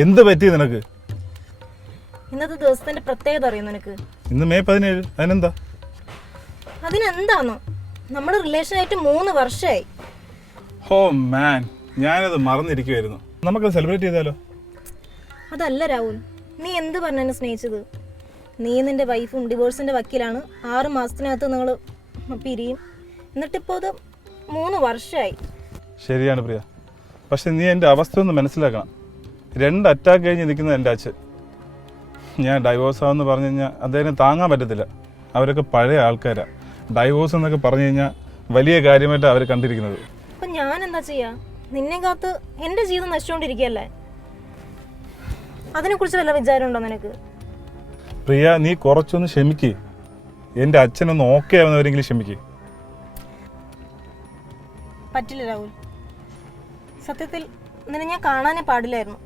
എന്ത് പറ്റി നിനക്ക്? ഇന്നത്തെ ദിവസത്തിന്റെ പ്രത്യേകത അറിയോ നിനക്ക്? ഇന്ന് മെയ് 17. അതിനെന്താ? അതിനെന്താണോ, നമ്മുടെ റിലേഷൻ ആയിട്ട് 3 വർഷമായി. ഓ മാൻ, ഞാനത് മറന്നിരിക്കുമായിരുന്നു. നമുക്കത് സെലിബ്രേറ്റ് ചെയ്താലോ? അതല്ല രാഹുൽ, നീ എന്ത് പറഞ്ഞെന്നെ സ്നേഹിച്ചത്? നീ നിന്റെ വൈഫും ഡിവോഴ്സിന്റെ വക്കീലാണ്. 6 മാസത്തിനകത്ത് നിങ്ങൾ പിരിയും. എന്നിട്ടിപ്പോൾ അത് 3 വർഷമായി. ശരിയാണ് പ്രിയ, പക്ഷെ നീ എൻ്റെ അവസ്ഥ ഒന്ന് മനസ്സിലാക്കണം. 2 അറ്റാക്ക് കഴിഞ്ഞ് നിൽക്കുന്നത് എൻ്റെ അച്ഛൻ. ഞാൻ ഡൈവോഴ്സ് ആവെന്ന് പറഞ്ഞു കഴിഞ്ഞാൽ അദ്ദേഹത്തിന് താങ്ങാൻ പറ്റത്തില്ല. അവരൊക്കെ പഴയ ആൾക്കാരാണ്. ഡൈവോഴ്സ് എന്നൊക്കെ പറഞ്ഞു കഴിഞ്ഞാൽ വലിയ കാര്യമായിട്ടാണ് അവർ കണ്ടിരിക്കുന്നത്. അപ്പം ഞാൻ എന്താ ചെയ്യാ? നിന്നെ കാത്ത് എൻ്റെ ജീവിതം നശിച്ചുകൊണ്ടിരിക്കുകയല്ലേ. അതിനെക്കുറിച്ച് വല്ല വിചാരമുണ്ടോ നിനക്ക്? പ്രിയ, നീ കുറച്ചൊന്ന് ക്ഷമിക്ക്. എൻ്റെ അച്ഛനൊന്ന് ഓക്കെ ആവുന്നവരെങ്കിലും ക്ഷമിക്ക്. പറ്റില്ല രാഹുൽ, സത്യത്തിൽ നിന്നെ ഞാൻ കാണാനേ പാടില്ലായിരുന്നു.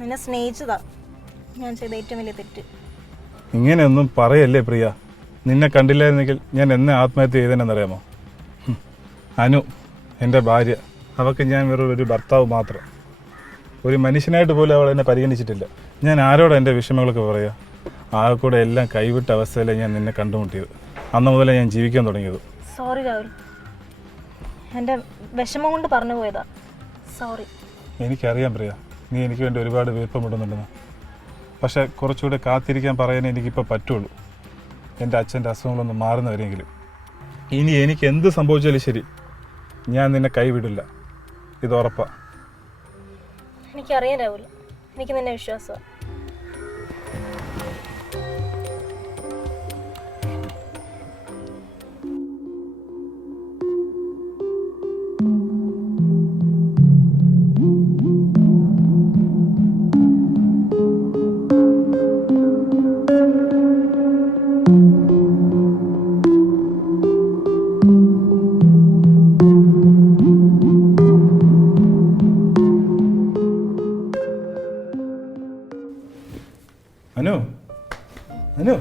നിന്നെ സ്നേഹിച്ചതാ ഞാൻ ചെയ്ത ഏറ്റവും വലിയ തെറ്റ്. ഇങ്ങനെയൊന്നും പറയല്ലേ പ്രിയ. നിന്നെ കണ്ടില്ലായിരുന്നെങ്കിൽ ഞാൻ എന്നെ ആത്മഹത്യ ചെയ്തതെന്നറിയാമോ? അനു എൻ്റെ ഭാര്യ, അവൾക്ക് ഞാൻ വെറും ഒരു ഭർത്താവ് മാത്രം. ഒരു മനുഷ്യനായിട്ട് പോലും അവൾ എന്നെ പരിഗണിച്ചിട്ടില്ല. ഞാൻ ആരോടാണ് എൻ്റെ വിഷമങ്ങളൊക്കെ പറയുക? ആകെ കൂടെ എല്ലാം കൈവിട്ട അവസ്ഥയിലാണ് ഞാൻ നിന്നെ കണ്ടുമുട്ടിയത്. അന്ന് മുതലേ ഞാൻ ജീവിക്കാൻ തുടങ്ങിയത്. സോറി രാഹുൽ, എൻ്റെ വിഷമം കൊണ്ട് പറഞ്ഞു പോയതാ. സോറി. എനിക്കറിയാം പ്രിയ, നീ എനിക്ക് വേണ്ടി ഒരുപാട് വീർപ്പമിടുന്നുണ്ടെന്ന്. പക്ഷേ കുറച്ചുകൂടെ കാത്തിരിക്കാൻ പറയാനേ എനിക്കിപ്പോൾ പറ്റുള്ളൂ. എൻ്റെ അച്ഛൻ്റെ അസുഖങ്ങളൊന്ന് മാറുന്നവരെങ്കിലും. ഇനി എനിക്ക് എന്ത് സംഭവിച്ചാലും ശരി, ഞാൻ നിന്നെ കൈവിടില്ല, ഇത് ഉറപ്പാണ്. എനിക്കറിയാം രാഹുൽ, എനിക്ക് നിന്നെ വിശ്വാസമാണ്. അനു, അനു,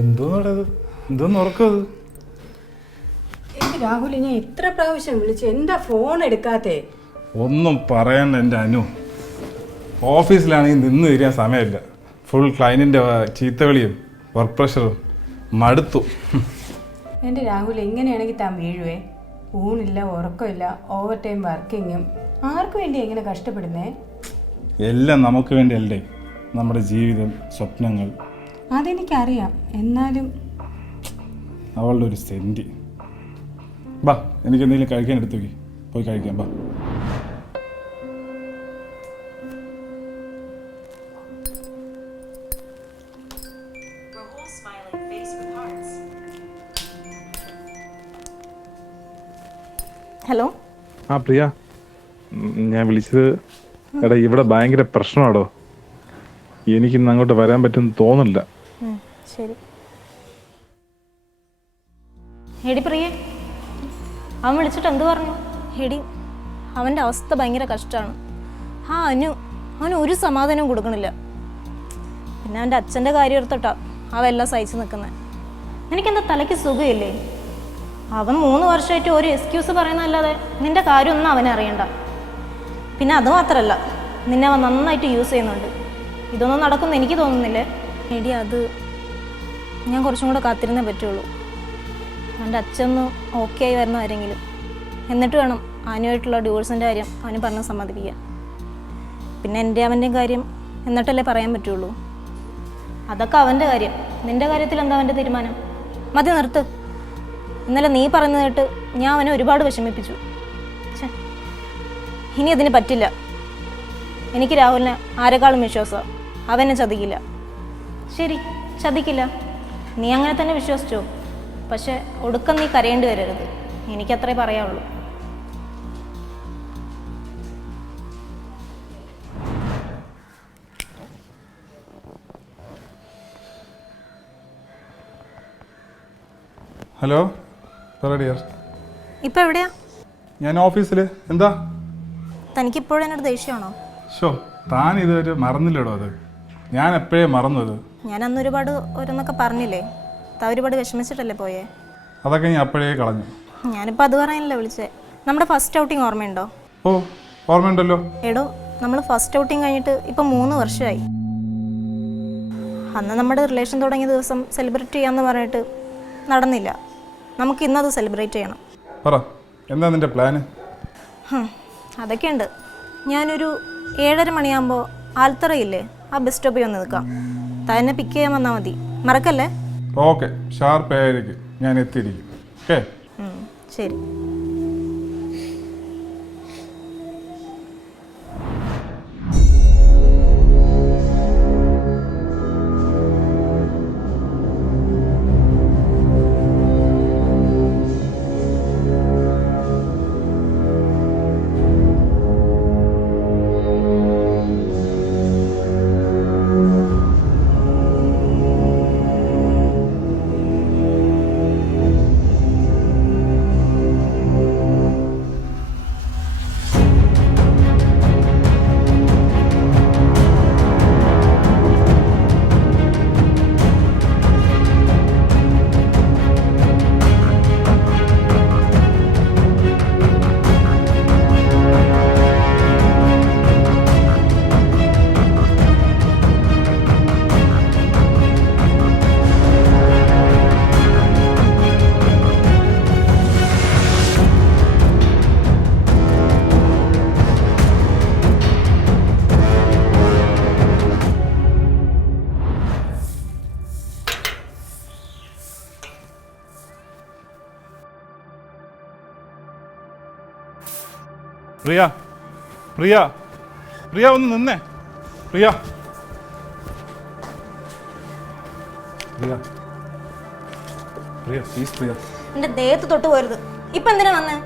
എന്തോന്നടത്? എന്തോന്ന് ഉറക്കത്? രാഹുൽ, ഞാൻ എത്ര പ്രാവശ്യം വിളിച്ചു, എന്താ ഫോൺ എടുക്കാത്തെ? ഒന്നും പറയണ്ട എൻ്റെ അനു. ഓഫീസിലാണെങ്കിൽ നിന്ന് തിരിയാൻ സമയമില്ല. ഫുൾ ക്ലൈൻറ്റിൻ്റെ ചീത്തവിളിയും വർക്ക് പ്രഷറും മടുത്തു. എൻ്റെ രാഹുൽ, എങ്ങനെയാണെങ്കിൽ താൻ വീഴുവേ. ഊണില്ല, ഉറക്കമില്ല, ഓവർ ടൈം വർക്കിങ്ങും. ആർക്കു വേണ്ടി എങ്ങനെ കഷ്ടപ്പെടുന്നേ? എല്ലാം നമുക്ക് വേണ്ടിയല്ലേ, നമ്മുടെ ജീവിതം, സ്വപ്നങ്ങൾ. അതെനിക്കറിയാം, എന്നാലും അവളുടെ ഒരു സെൻറ്റി. ബാ, എനിക്ക് എന്തെങ്കിലും കഴിക്കാൻ എടുത്തു വയ്ക്കി, പോയി കഴിക്കാം. ബാ. ഹലോ. ആ പ്രിയ, ഞാൻ വിളിച്ചത്, എടാ ഇവിടെ ഭയങ്കര പ്രശ്നമാടോ. എനിക്കിന്ന് അങ്ങോട്ട് വരാൻ പറ്റുമെന്ന് തോന്നില്ല. ശരി. എടി പ്രിയേ, അവൻ വിളിച്ചിട്ട് എന്ത് പറഞ്ഞു? എടി, അവൻ്റെ അവസ്ഥ ഭയങ്കര കഷ്ടമാണ്. അവന് ഒരു സമാധാനവും കൊടുക്കണില്ല. പിന്നെ അവൻ്റെ അച്ഛൻ്റെ കാര്യം ഓർത്തിട്ടാ അവെല്ലാം സഹിച്ച് നിൽക്കുന്നത്. എനിക്കെന്താ തലയ്ക്ക് സുഖമില്ലേ? അവൻ 3 വർഷമായിട്ട് ഒരു എക്സ്ക്യൂസ് പറയുന്നതല്ലാതെ നിൻ്റെ കാര്യമൊന്നും അവനെ അറിയണ്ട. പിന്നെ അതുമാത്രമല്ല, നിന്നെ അവൻ നന്നായിട്ട് യൂസ് ചെയ്യുന്നുണ്ട്. ഇതൊന്നും നടക്കുമെന്ന് എനിക്ക് തോന്നുന്നില്ലേ? എടി, അത് ഞാൻ കുറച്ചും കൂടെ കാത്തിരുന്നേ പറ്റുള്ളൂ. അവൻ്റെ അച്ഛനൊന്ന് ഓക്കെ ആയി വരുന്നവരെങ്കിലും. എന്നിട്ട് വേണം അനുമായിട്ടുള്ള ഡിവോഴ്സിൻ്റെ കാര്യം അവന് പറഞ്ഞ് സമ്മതിപ്പിക്കുക. പിന്നെ എൻ്റെ അവൻ്റെയും കാര്യം എന്നിട്ടല്ലേ പറയാൻ പറ്റുള്ളൂ. അതൊക്കെ അവൻ്റെ കാര്യം. നിൻ്റെ കാര്യത്തിൽ എന്താ അവൻ്റെ തീരുമാനം? മതി, നിർത്ത്. ഇന്നലെ നീ പറഞ്ഞു കേട്ട് ഞാൻ അവനെ ഒരുപാട് വിഷമിപ്പിച്ചു. ഇനി അതിന് പറ്റില്ല. എനിക്ക് രാഹുലിനെ ആരെക്കാളും വിശ്വാസമാണ്. അവനെ ചതിക്കില്ല. ശരി, ചതിക്കില്ല. നീ അങ്ങനെ തന്നെ വിശ്വസിച്ചോ. പക്ഷെ ഒടുക്കം നീ കരയേണ്ടി വരരുത്. എനിക്കത്രേ പറയാവുള്ളൂ. Hello, dear. ഇപ്പം എവിടെയാ? ഞാൻ ഓഫീസിൽ. എന്താ? തനിക്കിപ്പോഴും എന്നോട് ദേഷ്യമാണോ? ഷോ, താൻ ഇതൊരു മറന്നില്ലടോ. അത് ഞാൻ എപ്പോഴേ മറന്നത്. ഞാൻ അന്ന് ഒരുപാട് ഓരോന്നൊക്കെ പറഞ്ഞില്ലേ? താ ഒരുപാട് വിഷമിച്ചിട്ടല്ലേ പോയേ? അതൊക്കെ ഞാൻ അപ്പോഴേ കളഞ്ഞു. ഞാനിപ്പോൾ അത് പറയാനല്ലേ വിളിച്ചേ. നമ്മുടെ ഫസ്റ്റ് ഔട്ടിങ് ഓർമ്മയുണ്ടോ? ഓ, ഓർമ്മയുണ്ടല്ലോ. എടോ, നമ്മൾ ഫസ്റ്റ് ഔട്ടിങ് കഴിഞ്ഞിട്ട് ഇപ്പം 3 വർഷമായി. അന്ന് നമ്മുടെ റിലേഷൻ തുടങ്ങിയ ദിവസം സെലിബ്രേറ്റ് ചെയ്യാമെന്ന് പറഞ്ഞിട്ട് നടന്നില്ല. നമുക്ക് ഇന്നത് സെലിബ്രേറ്റ് ചെയ്യണം. പറ, എന്താ നിൻ്റെ പ്ലാന്? അതൊക്കെയുണ്ട്. ഞാനൊരു 7:30 മണിയാകുമ്പോൾ ആൽത്തറയില്ലേ, ആ ബസ് സ്റ്റോപ്പിൽ വന്ന് നിൽക്കാം. തന്നെ പിക്ക് ചെയ്യാൻ വന്നാൽ മതി, മറക്കല്ലേ? ഓക്കെ, ഷാർപ്പ് 7:00 ഞാൻ എത്തിയിരിക്കും. ഓക്കെ, ശരി. പ്രിയ, പ്രിയ, പ്രിയ ഒന്ന് നിന്നേ. പ്രിയ, പ്രിയ, പ്രിയ, പ്ലീസ് പ്രിയ. എൻ്റെ ദേഹത്ത് തൊട്ട് പോരുത്. ഇപ്പം എന്തിനാ വന്നേ?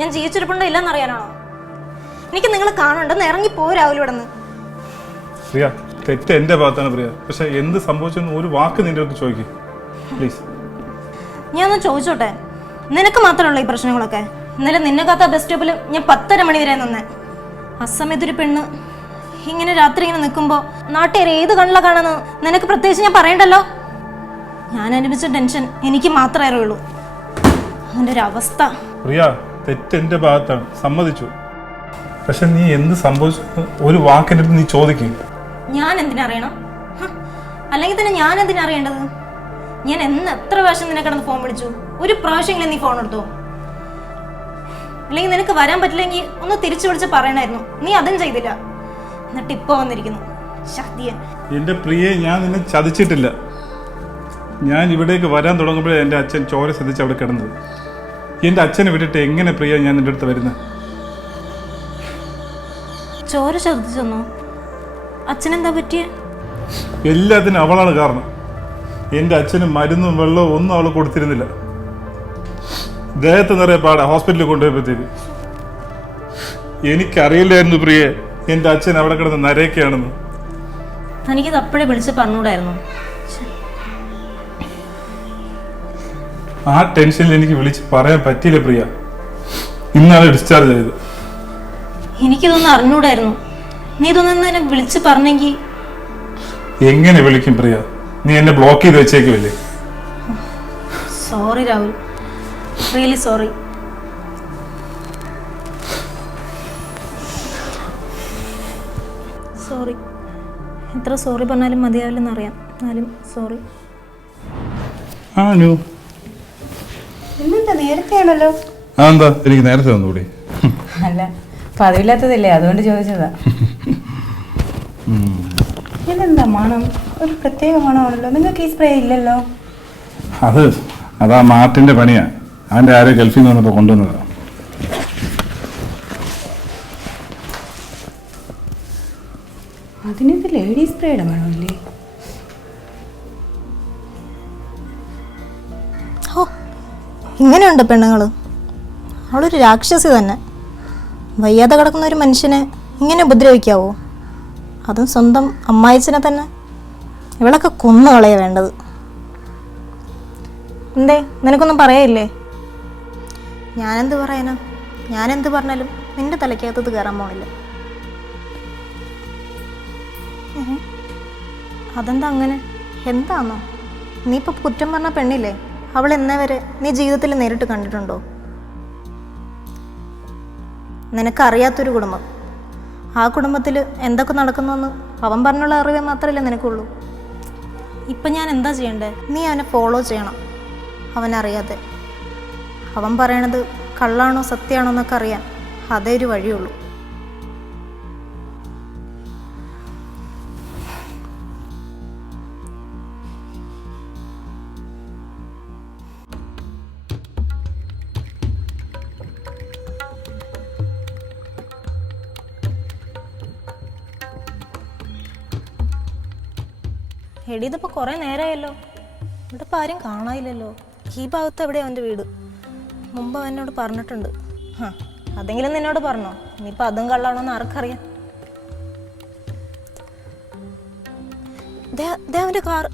ഞാൻ ജീവിച്ചിരിപ്പുണ്ടോ ഇല്ലെന്ന് അറിയാനാണോ? എനിക്ക് നിങ്ങൾ കാണണ്ടെന്ന് ഇറങ്ങി പോരാവില്ല ഇവിടെ നിന്ന്. പ്രിയ, തെറ്റ് എൻ്റെ ഭാഗത്താണ് പ്രിയ. പക്ഷെ എന്ത് സംഭവിച്ചെന്ന് ഒരു വാക്ക് നിൻ്റെ അടുത്ത് ചോദിക്കും പ്ലീസ്. ഞാൻ ഒന്ന് ചോദിച്ചോട്ടെ, നിനക്ക് മാത്രമല്ല ഈ പ്രശ്നങ്ങളൊക്കെ? ഇന്നലെ നിന്നെ കാത്ത ബസ് സ്റ്റോപ്പിൽ ഞാൻ 10:30 മണി വരെ നിന്നേ. ആ സമയത്തൊരു പെണ്ണ് ഇങ്ങനെ രാത്രി ഇങ്ങനെ നിൽക്കുമ്പോൾ നാട്ടുകാർ ഏത് കണ്ണിലാണ് കാണുന്നത് നിനക്ക് പ്രത്യേകിച്ച് ഞാൻ പറയണ്ടല്ലോ. ഞാൻ അനുഭവിച്ച ടെൻഷൻ എനിക്ക് മാത്രമേ അറിയുള്ളൂ. അതിൻ്റെ ഒരു അവസ്ഥ. പ്രിയ, തെറ്റ് എൻ്റെ ഭാഗത്താണ്, സമ്മതിച്ചു. പക്ഷെ നീ എന്ത് സംഭവിച്ചു ഒരു വാക്കിൻ്റെ അടുത്ത് നീ ചോദിക്കും. ഞാൻ എന്തിനറിയണം? അല്ലെങ്കിൽ തന്നെ ഞാൻ എന്തിനറിയേണ്ടത്? ഞാൻ എത്ര പ്രാവശ്യം നിന്നെ കിടന്ന് ഫോൺ വിളിച്ചു? ഒരു പ്രാവശ്യമെങ്കിലും നീ ഫോൺ എടുത്തോ? അല്ലെങ്കിൽ നിനക്ക് വരാൻ പറ്റില്ലെങ്കിൽ ഒന്ന് തിരിച്ചു വിളിച്ച് പറയണമായിരുന്നു. നീ അതും ചെയ്തില്ല. എന്നിട്ട് ഇപ്പൊ വന്നിരിക്കുന്നു ശക്തിയൻ. എൻ്റെ പ്രിയെ, ഞാൻ നിന്നെ ചതിച്ചിട്ടില്ല. ഞാൻ ഇവിടേക്ക് വരാൻ തുടങ്ങുമ്പോഴേ എൻ്റെ അച്ഛൻ ചോര ശ്രദ്ധിച്ച് അവിടെ കിടന്നത്. എൻ്റെ അച്ഛനെ വിട്ടിട്ട് എങ്ങനെ പ്രിയ ഞാൻ നിൻ്റെ അടുത്ത് വരുന്നത്? ചോര ശ്രദ്ധിച്ചെന്നോ? അച്ഛനെന്താ പറ്റിയ? എല്ലാത്തിനും അവളാണ് കാരണം. എൻ്റെ അച്ഛന് മരുന്നും വെള്ളവും ഒന്നും അവൾ കൊടുത്തിരുന്നില്ല. ദേഹത്ത് നിറയെ പാടാ ഹോസ്പിറ്റലിൽ കൊണ്ടുപോയപ്പോഴത്തേക്ക്. എനിക്കറിയില്ലായിരുന്നു പ്രിയെ എൻ്റെ അച്ഛൻ അവിടെ കിടന്ന് നരയൊക്കെയാണെന്ന്. എനിക്കിത് അപ്പോഴേ വിളിച്ച് പറഞ്ഞൂടായിരുന്നു. ആ ടെൻഷനിൽ എനിക്ക് വിളിച്ച് പറയാൻ പറ്റിയില്ല പ്രിയ. ഇന്നാണ് ഡിസ്ചാർജ് ചെയ്തത്. എനിക്കിതൊന്നും അറിഞ്ഞൂടായിരുന്നു. നീ ഇതൊന്നും എന്നെ വിളിച്ച് പറഞ്ഞെങ്കിൽ. എങ്ങനെ വിളിക്കും പ്രിയ? നീ എന്നെ ബ്ലോക്ക് ചെയ്ത് വെച്ചേക്കുമല്ലേ? Sorry Rahul, really sorry. Sorry. എത്ര സോറി പറഞ്ഞാലും മതിയാവില്ലെന്നറിയാം, എന്നാലും സോറി. ഇന്നെന്താ നേരത്തെയാണല്ലോ? എന്താ എനിക്ക് നേരത്തെ വന്നുകൂടി? അല്ല, പതിവില്ലാത്തതല്ലേ, അതുകൊണ്ട് ചോദിച്ചതാ. ഇതെന്താ മണം? ഒരു പ്രത്യേക മണമാണല്ലോ. നിങ്ങൾക്ക് ഈ സ്പ്രേ ഇല്ലല്ലോ? അതാ മാർട്ടിന്റെ പണിയാ. അവൻ്റെ ആരോ ഗൾഫിൽ നിന്ന് വന്നപ്പോൾ കൊണ്ടുവന്നതാ. അതിനകത്ത് ലേഡി സ്പ്രേയുടെ മണമല്ലേ? ഓ, ഇങ്ങനെയുണ്ട് പെണ്ണുങ്ങൾ. അവളൊരു രാക്ഷസി തന്നെ. വയ്യാതെ കിടക്കുന്ന ഒരു മനുഷ്യനെ ഇങ്ങനെ ഉപദ്രവിക്കാവോ? അതും സ്വന്തം അമ്മായിച്ചനെ തന്നെ. ഇവളൊക്കെ കൊന്നുകളയാ വേണ്ടത്. എന്തേ, നിനക്കൊന്നും പറയില്ലേ? ഞാനെന്ത് പറയാനാ? ഞാനെന്ത് പറഞ്ഞാലും നിന്റെ തലയ്ക്കകത്തത് കയറാൻ പോണില്ല. അതെന്താ അങ്ങനെ? എന്താണോ നീ ഇപ്പോൾ കുറ്റം പറഞ്ഞ പെണ്ണില്ലേ? അവൾ എന്നേ വരെ നീ ജീവിതത്തിൽ നേരിട്ട് കണ്ടിട്ടുണ്ടോ? നിനക്കറിയാത്തൊരു കുടുംബം, ആ കുടുംബത്തിൽ എന്തൊക്കെ നടക്കുന്നുവെന്ന് അവൻ പറഞ്ഞുള്ള അറിവേ മാത്രമല്ലേ നിനക്കുള്ളൂ. ഇപ്പം ഞാൻ എന്താ ചെയ്യണ്ടേ? നീ അവനെ ഫോളോ ചെയ്യണം, അവനറിയാതെ. അവൻ പറയണത് കള്ളാണോ സത്യമാണോ എന്നൊക്കെ അറിയാൻ അതേ ഒരു വഴിയുള്ളൂ. എടി ഇതിപ്പോൾ കുറേ നേരമായല്ലോ, ഇവിടെ ഇപ്പം ആരും കാണാനില്ലല്ലോ. ഈ ഭാഗത്ത് എവിടെയാണ് അവൻ്റെ വീട്? മുമ്പ് അവൻ എന്നോട് പറഞ്ഞിട്ടുണ്ട്. അതെങ്കിലും നിന്നോട് പറഞ്ഞോ? ഇനിയിപ്പോൾ അതും കള്ളാണോന്ന് ആർക്കറിയാം. അവൻ്റെ കാർ.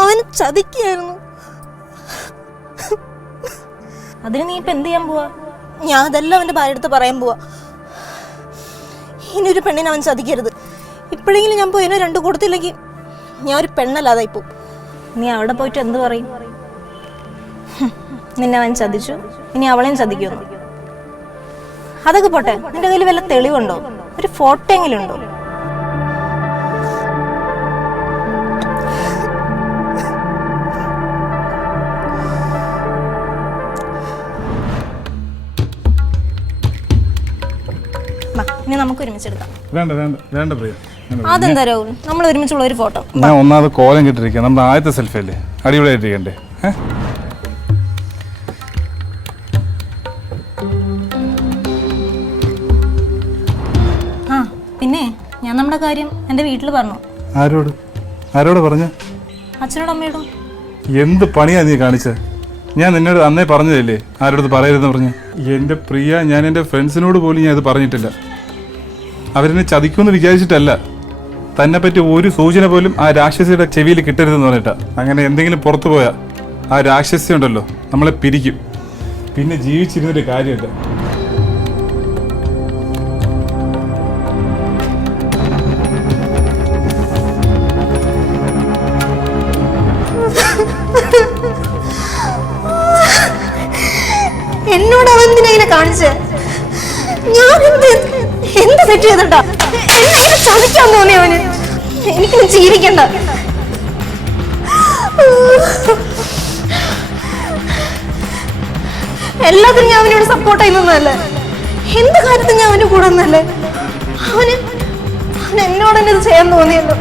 അവന് ചതിക്കായിരുന്നു. അതിന് നീ ഇപ്പം എന്ത് ചെയ്യാൻ പോവാ? ഞാൻ അതെല്ലാം അവൻ്റെ ഭാര്യ അടുത്ത് പറയാൻ പോവാ. ഇനിയൊരു പെണ്ണിനെ അവൻ ചതിക്കരുത്. ഇപ്പോഴെങ്കിലും ഞാൻ പോയി എന്നെ രണ്ടു കൊടുത്തില്ലെങ്കിൽ ഞാൻ ഒരു പെണ്ണല്ലാതായി പോവും. നീ അവിടെ പോയിട്ട് എന്ത് പറയും? നിന്നെ അവൻ ചതിച്ചു, ഇനി അവളെയും ചതിക്കുമെന്ന്. അതൊക്കെ പോട്ടെ, നിന്റെ കയ്യിൽ വല്ല തെളിവുണ്ടോ? ഒരു ഫോട്ടോ എങ്കിലും ഉണ്ടോ? ഇനി നമുക്ക് ഒരുമിച്ചെടുക്കാം. വേണ്ട വേണ്ട വേണ്ട പ്രിയ. അതെന്താ രാഹുൽ, നമ്മൾ ഒരുമിച്ചുള്ള ഒരു ഫോട്ടോ? ഞാൻ ഒന്നാമത് കോലം കിട്ടിരിക്കുക. നമ്മുടെ ആദ്യത്തെ സെൽഫി അല്ലേ, അടിപൊളിയായിട്ടിരിക്കണ്ടേ? ആ പിന്നെ ഞാൻ നമ്മുടെ കാര്യം എൻ്റെ വീട്ടിൽ പറഞ്ഞു. ആരോട് ആരോട് പറഞ്ഞ? അച്ഛനോടും അമ്മയോടും. എന്ത് പണിയാ നീ കാണിച്ചത്? ഞാൻ നിന്നോട് അന്നേ പറഞ്ഞതല്ലേ ആരോടത്ത് പറയരുതെന്ന് പറഞ്ഞ്. എൻ്റെ പ്രിയ, ഞാൻ എൻ്റെ ഫ്രണ്ട്സിനോട് പോലും ഞാൻ ഇത് പറഞ്ഞിട്ടില്ല. അവരെന്നെ ചതിക്കുമെന്ന് വിചാരിച്ചിട്ടല്ല, തന്നെ പറ്റി ഒരു സൂചന പോലും ആ രാക്ഷസിയുടെ ചെവിയിൽ കിട്ടരുതെന്ന് പറഞ്ഞിട്ടാ. അങ്ങനെ എന്തെങ്കിലും പുറത്തു പോയാൽ ആ രാക്ഷസി ഉണ്ടല്ലോ നമ്മളെ പിരിക്കും. പിന്നെ ജീവിച്ചിരുന്നിട്ട് കാര്യമില്ല. എന്നോട് അവൻ എന്തിനെ കാണിച്ചേ? ഞാൻ എന്ത് തെറ്റ് ചെയ്തിട്ടാ എന്നെ ചതിക്കാൻ തോന്നി അവന്? എനിക്കിനി ജീവിക്കണ്ട. എല്ലാത്തിനും ഞാൻ അവനോട് സപ്പോർട്ടായി നിന്നല്ലേ, എന്ത് കാര്യത്തിൽ ഞാൻ അവന്റെ കൂടെ നിന്നല്ലേ. അവന് എന്നോട് തന്നെ ഇത് ചെയ്യാൻ തോന്നിയല്ലോ.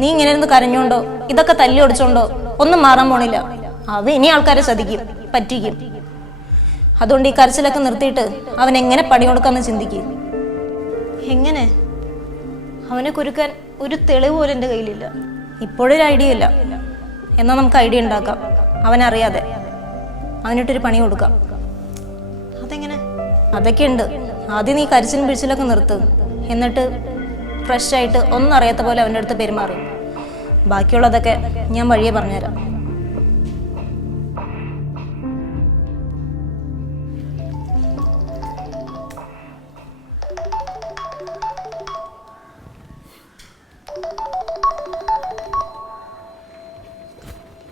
നീ ഇങ്ങനെ ഇരുന്ന് കരഞ്ഞോണ്ടോ ഇതൊക്കെ തല്ലി ഒടിച്ചോണ്ടോ ഒന്നും മാറാൻ പോണില്ല. അത് ഇനി ആൾക്കാരെ ചതിക്കും, പറ്റിക്കും. അതുകൊണ്ട് ഈ കരച്ചിലൊക്കെ നിർത്തിയിട്ട് അവൻ എങ്ങനെ പണി കൊടുക്കാന്ന് ചിന്തിക്കും. എങ്ങനെ? അവനെ കുരുക്കാൻ ഒരു തെളിവ് പോലും എൻ്റെ കയ്യിലില്ല. ഇപ്പോഴൊരു ഐഡിയ ഇല്ല, എന്നാൽ നമുക്ക് ഐഡിയ ഉണ്ടാക്കാം. അവനറിയാതെ അവനിട്ടൊരു പണി കൊടുക്കാം. അതെങ്ങനെ? അതൊക്കെ ഉണ്ട്. ആദ്യം നീ കരച്ചിലും പിടിച്ചിലൊക്കെ നിർത്ത്. എന്നിട്ട് ഫ്രഷ് ആയിട്ട് ഒന്നും അറിയാത്ത പോലെ അവൻ്റെ അടുത്ത് പെരുമാറും. ബാക്കിയുള്ളതൊക്കെ ഞാൻ വഴിയെ പറഞ്ഞുതരാം.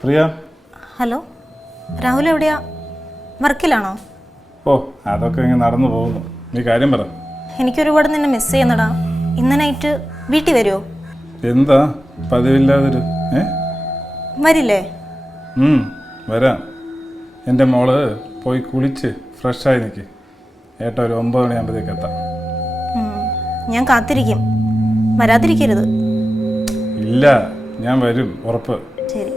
പ്രിയ. ഹലോ രാഹുൽ, എവിടെയാ? വർക്കിലാണോ? ഓ, അതൊക്കെ ഇങ്ങനെ നടന്നു പോകുന്നു. നീ കാര്യം പറ. എനിക്കൊരുപാട് നിന്നെ മിസ് ചെയ്യുന്നടാ. ഇന്ന് നൈറ്റ് വീട്ടിൽ വരുമോ? എന്താ പതിവില്ലാതൊരു വരില്ലേ? വരാം. എൻ്റെ മോള് പോയി കുളിച്ച് ഫ്രഷായി നിൽക്ക്. ഏട്ടാ ഒരു 9 മണിയാകുമ്പോഴത്തേക്ക് എത്താം. ഞാൻ കാത്തിരിക്കും, വരാതിരിക്കരുത്. ഇല്ല, ഞാൻ വരും, ഉറപ്പ്. ശരി.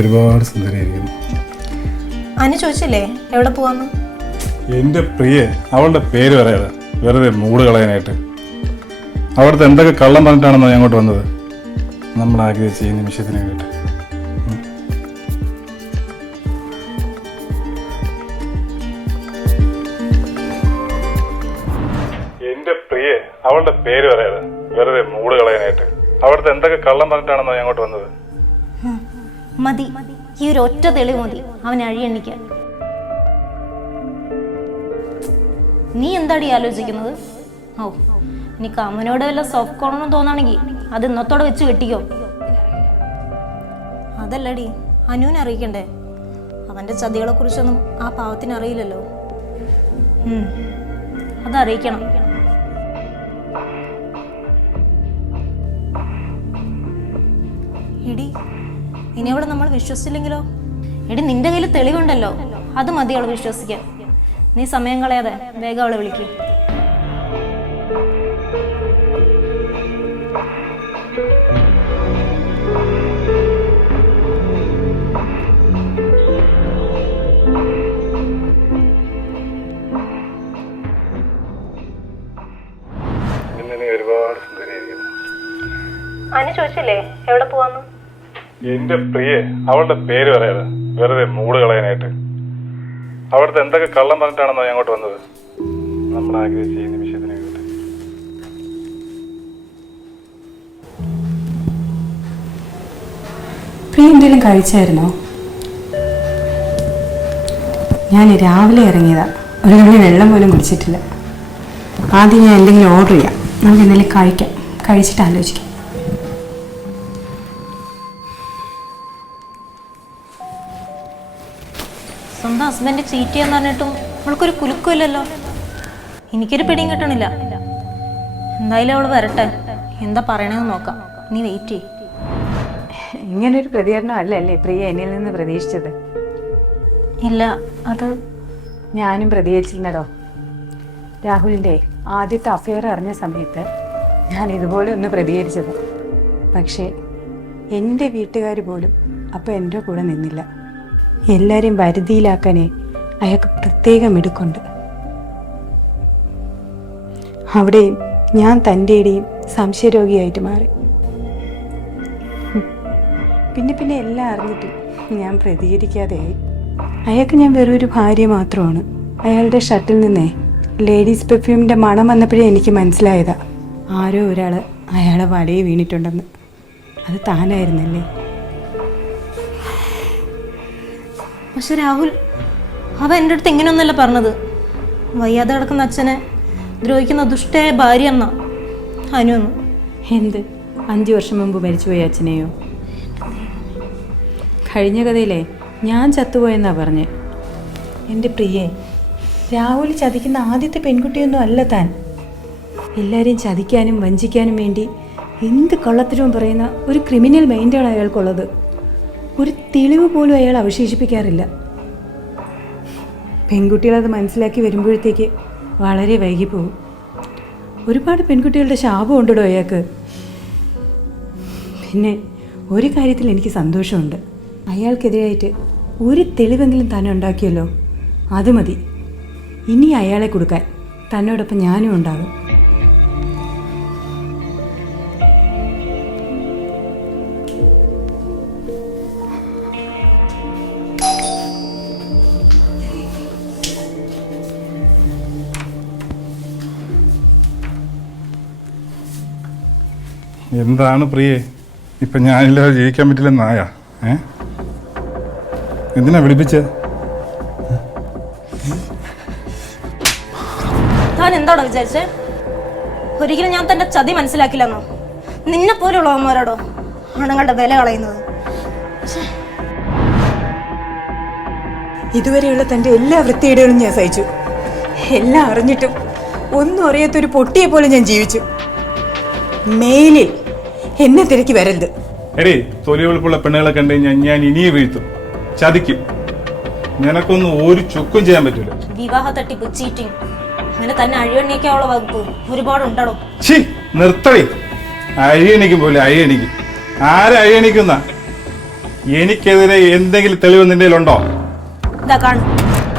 ഒരുപാട് സുന്ദരിയായിരിക്കുന്നു. അനു ചോദിച്ചില്ലേ എവിടെ പോവാന്ന്? എൻ്റെ പ്രിയെ, അവളുടെ പേര് പറയാതെ വെറുതെ മൂട് കളയാനായിട്ട്. അവിടുത്തെ എന്തൊക്കെ കള്ളം പറഞ്ഞിട്ടാണെന്നോ ഞാൻ അങ്ങോട്ട് വന്നത്. നമ്മൾ ആഗ്രഹിച്ച ഈ നിമിഷത്തിന് വേണ്ടിയിട്ട്. എൻ്റെ പ്രിയെ, അവളുടെ പേര് പറയാതെ വെറുതെ മൂട് കളയാനായിട്ട്. അവിടുത്തെ എന്തൊക്കെ കള്ളം പറഞ്ഞിട്ടാണെന്നോ ഞാൻ അങ്ങോട്ട് വന്നത്. മതി, ഈ ഒരു ഒറ്റ തെളിവ് മതി അവൻ അഴിയെണ്ണിക്കാൻ. നീ എന്താടി ആലോചിക്കുന്നത്? ഓ, എനിക്ക് അമ്മനോട് വല്ല സോഫ്റ്റ് കോർണറും തോന്നാണെങ്കിൽ അത് ഇന്നത്തോടെ വെച്ച് വെട്ടിക്കോ. അതല്ലടി, അനുവിനെ അറിയിക്കണ്ടേ? അവന്റെ ചതികളെ കുറിച്ചൊന്നും ആ പാവത്തിന് അറിയില്ലല്ലോ. അതറിയിക്കണം. എടി, ഇനി അവളെ നമ്മൾ വിശ്വസിച്ചില്ലെങ്കിലോ? എടി, നിന്റെ കയ്യിൽ തെളിവുണ്ടല്ലോ, അത് മതി അവളെ വിശ്വസിക്കാൻ. നീ സമയം കളയാതെ വേഗം അവളെ വിളിക്കും. ഒരുപാട് സുന്ദരിയായിരിക്കുന്നു. അനു ചോദിച്ചില്ലേ എവിടെ പോവാന്ന്? എൻ്റെ പ്രിയെ, അവളുടെ പേര് പറയാതെ വെറുതെ മൂട് കളയാനായിട്ട്. അവിടുത്തെ എന്തൊക്കെ കള്ളം പറഞ്ഞിട്ടാണെന്നോ ഞാൻ അങ്ങോട്ട് വന്നത്. നമ്മൾ ആഗ്രഹിച്ച ഈ നിമിഷത്തിന് വേണ്ടിയിട്ട്. പ്രിയ എന്തെങ്കിലും കഴിച്ചായിരുന്നോ? ഞാൻ രാവിലെ ഇറങ്ങിയതാ, ഒരു തുള്ളി വെള്ളം പോലും കുടിച്ചിട്ടില്ല. ആദ്യം ഞാൻ എന്തെങ്കിലും ഓർഡർ ചെയ്യാം, നമുക്ക് എന്തെങ്കിലും കഴിക്കാം, കഴിച്ചിട്ട് ആലോചിക്കാം. സ്വന്തം ഹസ്ബൻഡ് ചീറ്റ് ചെയ്യാന്ന് പറഞ്ഞിട്ടും അവൾക്കൊരു കുലുക്കമില്ലല്ലോ. എനിക്കൊരു പിടിയും കിട്ടണില്ല. എന്തായാലും അവള് വരട്ടെ, എന്താ പറയണേന്ന് നോക്കാം. നീ വെയിറ്റ് ചെയ്യ്. ഇങ്ങനൊരു പ്രതികരണം അല്ലല്ലേ പ്രിയ എന്നിൽ നിന്ന് പ്രതീക്ഷിച്ചത്? ഇല്ല, അത് ഞാനും പ്രതികരിച്ചിരുന്നടോ. രാഹുലിൻ്റെ ആദ്യത്തെ അഫെയർ അറിഞ്ഞ സമയത്ത് ഞാൻ ഇതുപോലെ ഒന്ന് പ്രതികരിച്ചത്. പക്ഷേ എൻ്റെ വീട്ടുകാർ പോലും അപ്പോൾ എൻ്റെ കൂടെ നിന്നില്ല. എല്ലാവരെയും വരുതിയിലാക്കാനേ അയാൾക്ക് പ്രത്യേകം മിടുക്കുണ്ട്. അവിടെയും ഞാൻ തൻ്റെയും സംശയരോഗിയായിട്ട് മാറി. പിന്നെ എല്ലാം അറിഞ്ഞിട്ടും ഞാൻ പ്രതികരിക്കാതെയായി. അയാൾക്ക് ഞാൻ വെറൊരു ഭാര്യ മാത്രമാണ്. അയാളുടെ ഷർട്ടിൽ നിന്നേ ലേഡീസ് പെർഫ്യൂമിൻ്റെ മണം വന്നപ്പോഴേ എനിക്ക് മനസ്സിലായതാ ആരോ ഒരാൾ അയാളെ വലയെ വീണിട്ടുണ്ടെന്ന്. അത് താനായിരുന്നല്ലേ? പക്ഷെ രാഹുൽ, അവ എൻ്റെ അടുത്ത് ഇങ്ങനെയൊന്നല്ല പറഞ്ഞത്. വയ്യാതെ കിടക്കുന്ന അച്ഛനെ ദ്രോഹിക്കുന്ന ദുഷ്ടയായ ഭാര്യ എന്നാ അനുവന്നു. എന്ത് 5 വർഷം മുമ്പ് മരിച്ചുപോയ അച്ഛനെയോ? കഴിഞ്ഞ കഥയിലെ ഞാൻ ചത്തുപോയെന്നാ പറഞ്ഞ്. എൻ്റെ പ്രിയെ, രാഹുൽ ചതിക്കുന്ന ആദ്യത്തെ പെൺകുട്ടിയൊന്നും അല്ല താൻ. എല്ലാവരെയും ചതിക്കാനും വഞ്ചിക്കാനും വേണ്ടി എന്ത് കള്ളത്തരവും പറയുന്ന ഒരു ക്രിമിനൽ മൈൻഡാണ് അയാൾക്കുള്ളത്. ഒരു തെളിവ് പോലും അയാൾ അവശേഷിപ്പിക്കാറില്ല. പെൺകുട്ടികളത് മനസ്സിലാക്കി വരുമ്പോഴത്തേക്ക് വളരെ വൈകിപ്പോകും. ഒരുപാട് പെൺകുട്ടികളുടെ ശാപം ഉണ്ടോ അയാൾക്ക്. പിന്നെ ഒരു കാര്യത്തിൽ എനിക്ക് സന്തോഷമുണ്ട്. അയാൾക്കെതിരായിട്ട് ഒരു തെളിവെങ്കിലും തന്നെ ഉണ്ടാക്കിയല്ലോ, അത് മതി. ഇനി അയാളെ കൊടുക്കാൻ തന്നോടൊപ്പം ഞാനും ഉണ്ടാകും. എന്താണ് പ്രിയേ, ഇപ്പം ഞാനില്ലാതെ ജീവിക്കാൻ പറ്റില്ലെന്നായാ? എന്തിനാ വിളിപ്പിച്ചേ? താൻ എന്താണോ വിചാരിച്ചേ? ഒരിക്കലും ഞാൻ തന്റെ ചതി മനസ്സിലാക്കില്ലെന്നോ? നിന്നെ പോലുള്ളവന്മാരോടോ ആണുങ്ങളുടെ വില കളയുന്നത്? ഇതുവരെയുള്ള തൻ്റെ എല്ലാ വൃത്തികേടുകളും ഞാൻ സഹിച്ചു. എല്ലാം അറിഞ്ഞിട്ടും ഒന്നും അറിയാത്തൊരു പൊട്ടിയെ പോലെ ഞാൻ ജീവിച്ചു. മേലിൽ എന്നെ തിരക്കി വരരുത്. എടേ, തൊലി വെളുപ്പുള്ള പെണ്ണുകളെ കണ്ടു കഴിഞ്ഞാൽ ഞാൻ ഇനിയും വീഴ്ത്തും, ചതിക്കും. നിനക്കൊന്നും ഒരു ചുക്കും ചെയ്യാൻ പറ്റൂല. വിവാഹ തട്ടിപ്പ്, ചീറ്റിംഗ്, അങ്ങനെ തന്നെ അഴിയണിക്കാനുള്ള വകുപ്പ് ഒരുപാടുണ്ടോ? നിർത്തടി. അഴിയണിക്കും പോലെ അഴിയണിക്കും. ആരെ അഴിയണിക്കുന്ന? എനിക്കെതിരെ എന്തെങ്കിലും തെളിവ് നിന്റെ കയ്യിലുണ്ടോ? ഇതാ കാണും.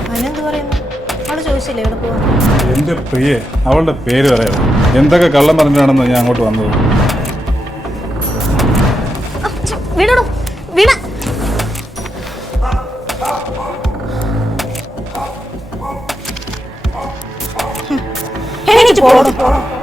അവനെന്ത് പറയുന്നു? അവള് ചോദിച്ചില്ലേ എവിടെ പോവാ? എന്റെ പ്രിയെ, അവളുടെ പേര് പറയാം. എന്തൊക്കെ കള്ളം പറഞ്ഞിട്ടാണെന്ന് ഞാൻ അങ്ങോട്ട് വന്നത്. വിടണോ? വിട. എനിക്ക് പോകണം.